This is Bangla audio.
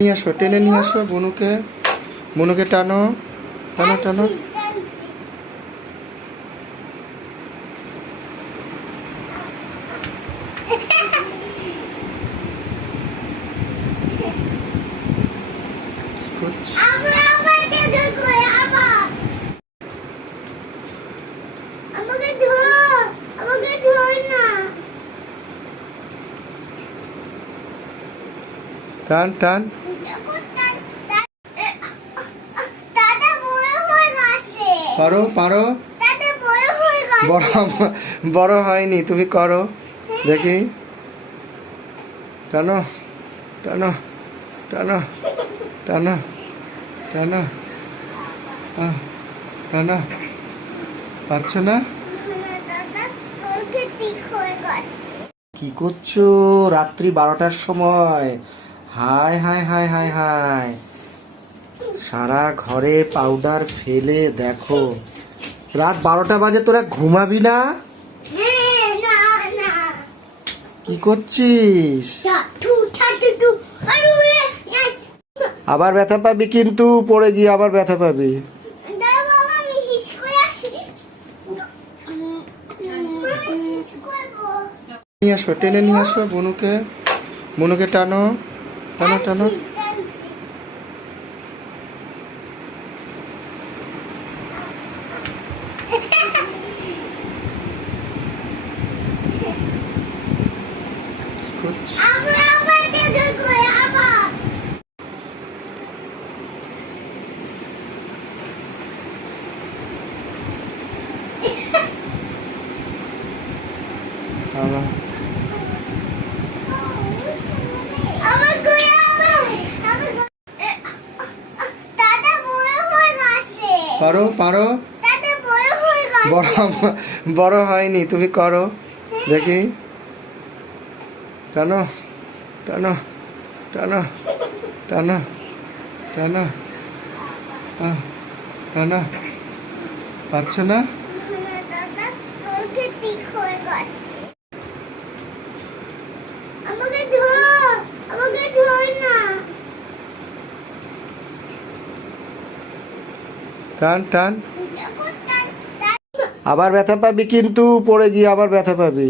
নিয়ে আসো টেনে নিয়ে আসো বনুকে। বনুকে টানো টানো টানো। টান টান। পারো পারো। বড় বড় হয়নি, তুমি করো। দেখি। টানো টানো টানো টানো টানো। টানো। পাচ্ছ না? কি করছ? রাত্রি বারোটার সময়। হাই হাই হাই হাই হাই। সারা ঘরে পাউডার ফেলে দেখো। রাত বারোটা বাজে তোরা ঘুমাবি না? হ্যাঁ, কি করছিস? আবার ব্যথা পাবি কিন্তু পড়ে গিয়ে আবার ব্যথা পাবি। নিয়ে আসো টেনে নিয়ে আসো বনুকে। বনুকে টানো। টানো টানো। কি করছিস আবার আবার দেখে করে আবার আবার আবার করে আবার আবার করে- এ, দাদা বড় হয়ে গেছে পারো। পারো বড় হয়নি তুমি করো। দেখি। টানো টানো টানো টানো টানো। টানো। পাচ্ছ না? টান টান। আবার ব্যথা পাবি কিন্তু পড়ে গিয়ে আবার ব্যথা পাবি।